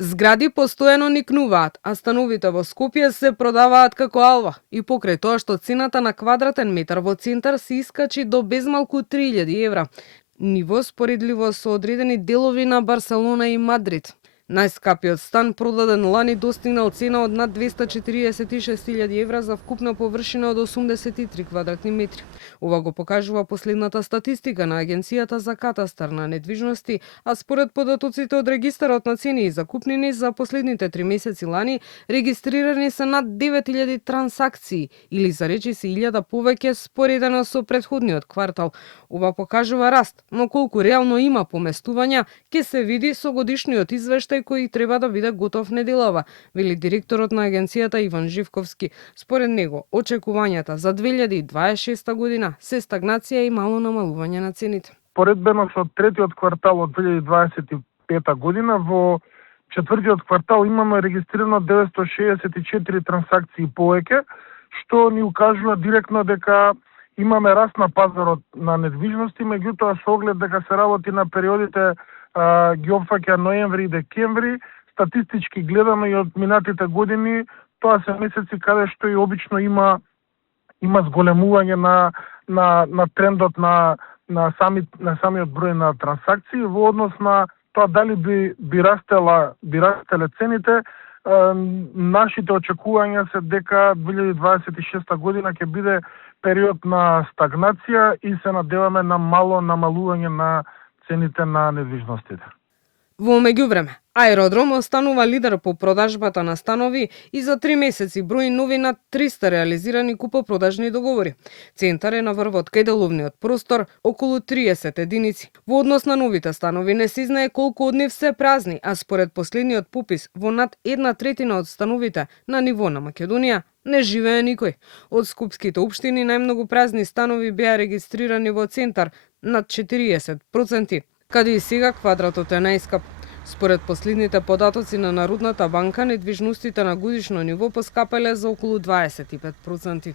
Згради постојано никнуваат, а становите во Скопје се продаваат како алва. И покрај тоа што цената на квадратен метар во центар се искачи до безмалку 3000 евра. Ниво споредливо со одредени делови на Барселона и Мадрид. Најскапиот стан продаден лани достигнал цена од над 246.000 евра за вкупна површина од 83 квадратни метри. Ова го покажува последната статистика на Агенцијата за катастар на недвижности, а според податоците од регистарот на цени и закупнини за последните 3 месеци лани регистрирани се над 9000 трансакции или за речиси 1000 повеќе споредено со претходниот квартал. Ова покажува раст, но колку реално има поместувања ќе се види со годишниот извештај кој треба да биде готов неделава, вели директорот на агенцијата Иван Живковски. Според него, очекувањата за 2026 година се стагнација и мало намалување на цените. Поредбено со третиот квартал од 2025 година, во четвртиот квартал имаме регистрирано 964 трансакции повеќе, што ни укажува директно дека имаме раст на пазарот на недвижности, меѓутоа со оглед дека се работи на периодите ги опфаќа ноември и декември, статистички гледаме и од минатите години, тоа се месеци каде што и обично има зголемување на трендот на самиот број на трансакции во однос на тоа дали би растеле цените. Нашите очекувања се дека 2026 година ќе биде период на стагнација и се надеваме на мало намалување на цените на недвижностите. Во меѓувреме, Аеродром останува лидер по продажбата на станови и за 3 месеци брои нови над 300 реализирани купопродажни договори. Центар е на врвот кај деловниот простор, околу 30 единици. Во однос на новите станови не се знае колку од нив се празни, а според последниот попис во над 1/3 од становите на ниво на Македонија не живее никој. Од скопските општини најмногу празни станови беа регистрирани во Центар, над 40%, каде и сега квадратот е најскап. Според последните податоци на Народната банка, недвижностите на годишно ниво поскапеле за околу 25%.